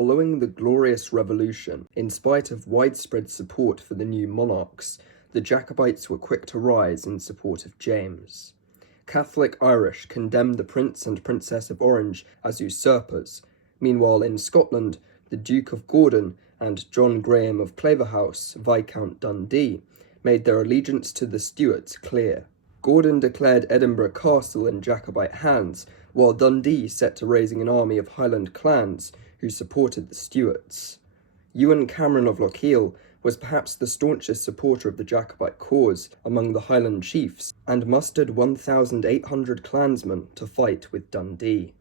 Following the Glorious Revolution, in spite of widespread support for the new monarchs, the Jacobites were quick to rise in support of James. Catholic Irish condemned the Prince and Princess of Orange as usurpers. Meanwhile, in Scotland, the Duke of Gordon and John Graham of Claverhouse, Viscount Dundee, made their allegiance to the Stuarts clear. Gordon declared Edinburgh Castle in Jacobite hands, while Dundee set to raising an army of Highland clans who supported the Stuarts. Ewan Cameron of Lochiel was perhaps the staunchest supporter of the Jacobite cause among the Highland chiefs, and mustered 1,800 clansmen to fight with Dundee.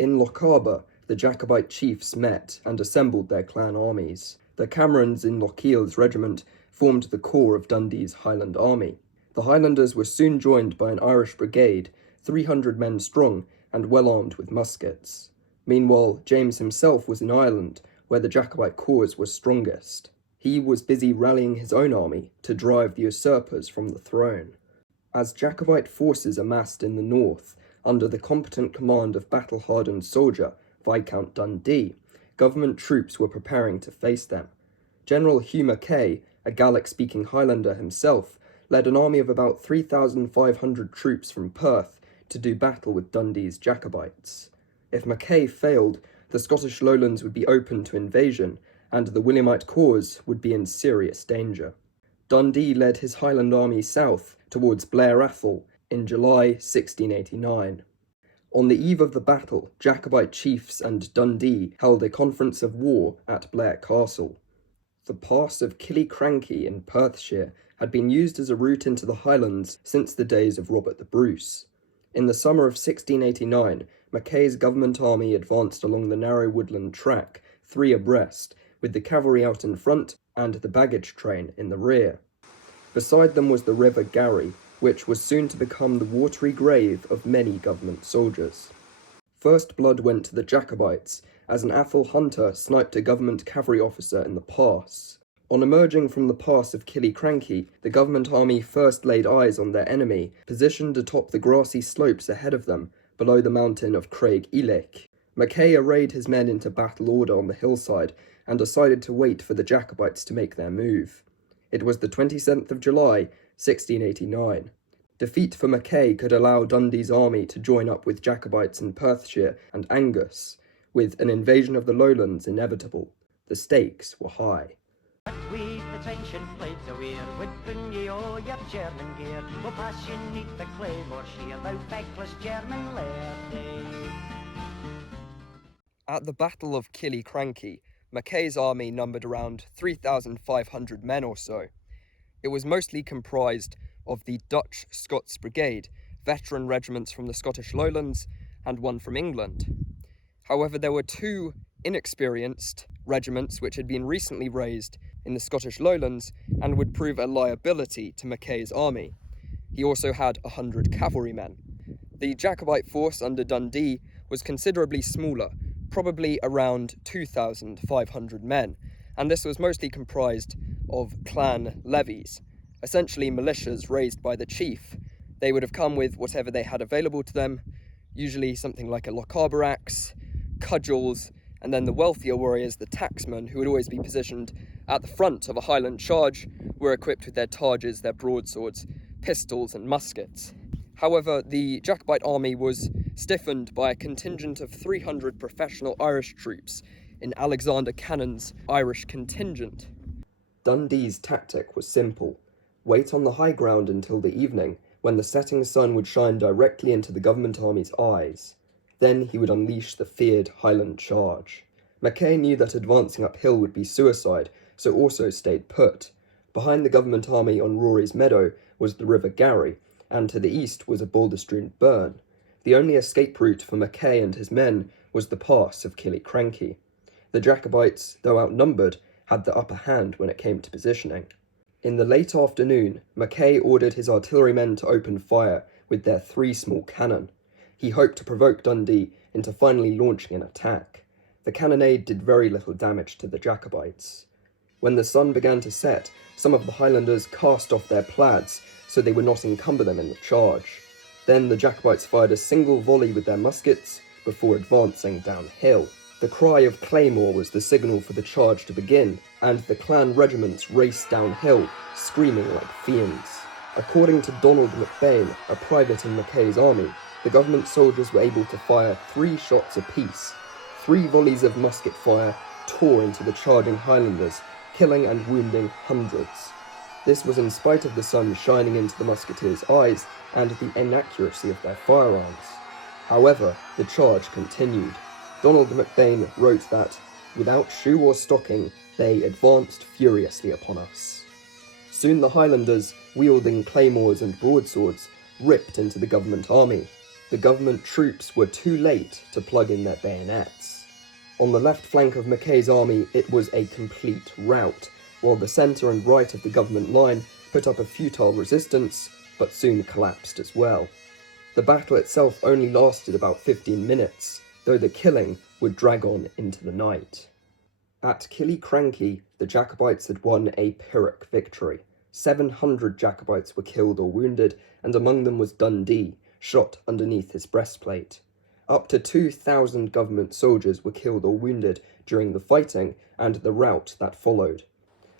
In Lochaber, the Jacobite chiefs met and assembled their clan armies. The Camerons in Lochiel's regiment formed the core of Dundee's Highland army. The Highlanders were soon joined by an Irish brigade, 300 men strong and well armed with muskets. Meanwhile, James himself was in Ireland, where the Jacobite cause was strongest. He was busy rallying his own army to drive the usurpers from the throne. As Jacobite forces amassed in the north, under the competent command of battle-hardened soldier Viscount Dundee, government troops were preparing to face them. General Hugh Mackay, a Gaelic-speaking Highlander himself, led an army of about 3,500 troops from Perth to do battle with Dundee's Jacobites. If Mackay failed, the Scottish lowlands would be open to invasion, and the Williamite cause would be in serious danger. Dundee led his Highland army south towards Blair Athol in July 1689. On the eve of the battle, Jacobite chiefs and Dundee held a conference of war at Blair Castle. The pass of Killiecrankie in Perthshire had been used as a route into the Highlands since the days of Robert the Bruce. In the summer of 1689, Mackay's government army advanced along the narrow woodland track, 3 abreast, with the cavalry out in front and the baggage train in the rear. Beside them was the River Garry, which was soon to become the watery grave of many government soldiers. First blood went to the Jacobites, as an Athol hunter sniped a government cavalry officer in the pass. On emerging from the pass of Killiecrankie, the government army first laid eyes on their enemy, positioned atop the grassy slopes ahead of them, below the mountain of Craig Ulick. Mackay arrayed his men into battle order on the hillside, and decided to wait for the Jacobites to make their move. It was the 27th of July, 1689. Defeat for Mackay could allow Dundee's army to join up with Jacobites in Perthshire and Angus, with an invasion of the lowlands inevitable. The stakes were high. We the tension played so we're whipping ye all your German gear. We'll pass you neath the claymore sheer, thou feckless German laird. At the Battle of Killiecrankie, Mackay's army numbered around 3,500 men or so. It was mostly comprised of the Dutch Scots Brigade, veteran regiments from the Scottish Lowlands, and one from England. However, there were 2 inexperienced regiments which had been recently raised in the Scottish Lowlands and would prove a liability to Mackay's army. He also had 100 cavalrymen. The Jacobite force under Dundee was considerably smaller, probably around 2,500 men, and this was mostly comprised of clan levies, essentially militias raised by the chief. They would have come with whatever they had available to them, usually something like a Lochaber axe, cudgels, and then the wealthier warriors, the tacksmen, who would always be positioned at the front of a Highland charge, were equipped with their targes, their broadswords, pistols and muskets. However, the Jacobite army was stiffened by a contingent of 300 professional Irish troops in Alexander Cannon's Irish contingent. Dundee's tactic was simple: wait on the high ground until the evening, when the setting sun would shine directly into the government army's eyes. Then he would unleash the feared Highland charge. Mackay knew that advancing uphill would be suicide, so also stayed put. Behind the government army on Rory's Meadow was the River Garry, and to the east was a boulder-strewn burn. The only escape route for Mackay and his men was the pass of Killiecrankie. The Jacobites, though outnumbered, had the upper hand when it came to positioning. In the late afternoon, Mackay ordered his artillerymen to open fire with their 3 small cannon. He hoped to provoke Dundee into finally launching an attack. The cannonade did very little damage to the Jacobites. When the sun began to set, some of the Highlanders cast off their plaids so they would not encumber them in the charge. Then the Jacobites fired a single volley with their muskets before advancing downhill. The cry of Claymore was the signal for the charge to begin, and the clan regiments raced downhill, screaming like fiends. According to Donald McBain, a private in Mackay's army, the government soldiers were able to fire 3 shots apiece. 3 volleys of musket fire tore into the charging Highlanders, killing and wounding hundreds. This was in spite of the sun shining into the musketeers' eyes and the inaccuracy of their firearms. However, the charge continued. Donald McBain wrote that, "Without shoe or stocking, they advanced furiously upon us." Soon the Highlanders, wielding claymores and broadswords, ripped into the government army. The government troops were too late to plug in their bayonets. On the left flank of Mackay's army, it was a complete rout, while the centre and right of the government line put up a futile resistance, but soon collapsed as well. The battle itself only lasted about 15 minutes, though the killing would drag on into the night. At Killiecrankie, the Jacobites had won a Pyrrhic victory. 700 Jacobites were killed or wounded, and among them was Dundee, shot underneath his breastplate. Up to 2,000 government soldiers were killed or wounded during the fighting and the rout that followed.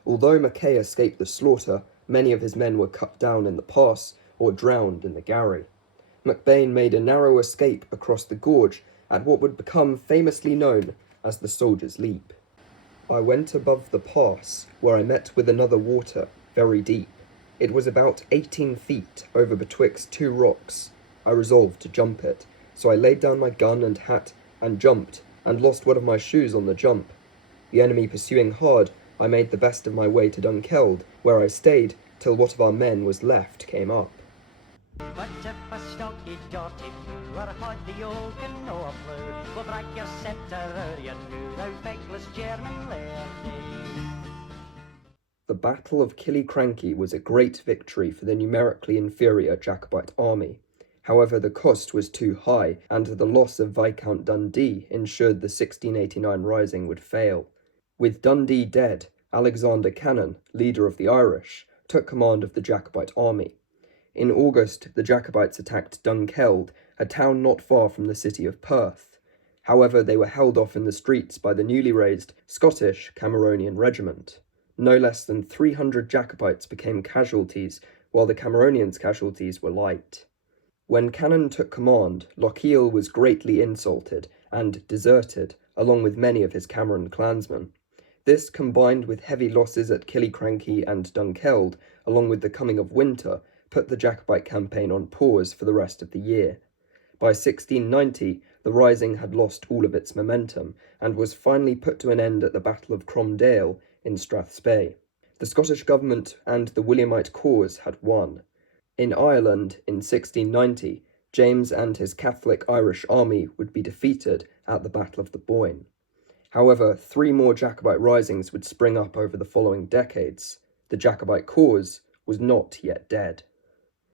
Although Mackay escaped the slaughter, many of his men were cut down in the pass or drowned in the Garry. McBain made a narrow escape across the gorge at what would become famously known as the Soldier's Leap. I went above the pass, where I met with another water, very deep. It was about 18 feet over betwixt 2 rocks. I resolved to jump it, so I laid down my gun and hat and jumped, and lost one of my shoes on the jump. The enemy pursuing hard, I made the best of my way to Dunkeld, where I stayed till what of our men was left came up. But if a stocky dirty flew, or had the old canoe flew, we'll break your setter you knew, thou feckless German lairdy. The Battle of Killiecrankie was a great victory for the numerically inferior Jacobite army. However, the cost was too high, and the loss of Viscount Dundee ensured the 1689 rising would fail. With Dundee dead, Alexander Cannon, leader of the Irish, took command of the Jacobite army. In August, the Jacobites attacked Dunkeld, a town not far from the city of Perth. However, they were held off in the streets by the newly raised Scottish Cameronian Regiment. No less than 300 Jacobites became casualties, while the Cameronians' casualties were light. When Cannon took command, Lochiel was greatly insulted and deserted, along with many of his Cameron clansmen. This, combined with heavy losses at Killiecrankie and Dunkeld, along with the coming of winter, put the Jacobite campaign on pause for the rest of the year. By 1690, the rising had lost all of its momentum, and was finally put to an end at the Battle of Cromdale in Strathspey. The Scottish government and the Williamite cause had won. In Ireland, in 1690, James and his Catholic Irish army would be defeated at the Battle of the Boyne. However, 3 more Jacobite risings would spring up over the following decades. The Jacobite cause was not yet dead.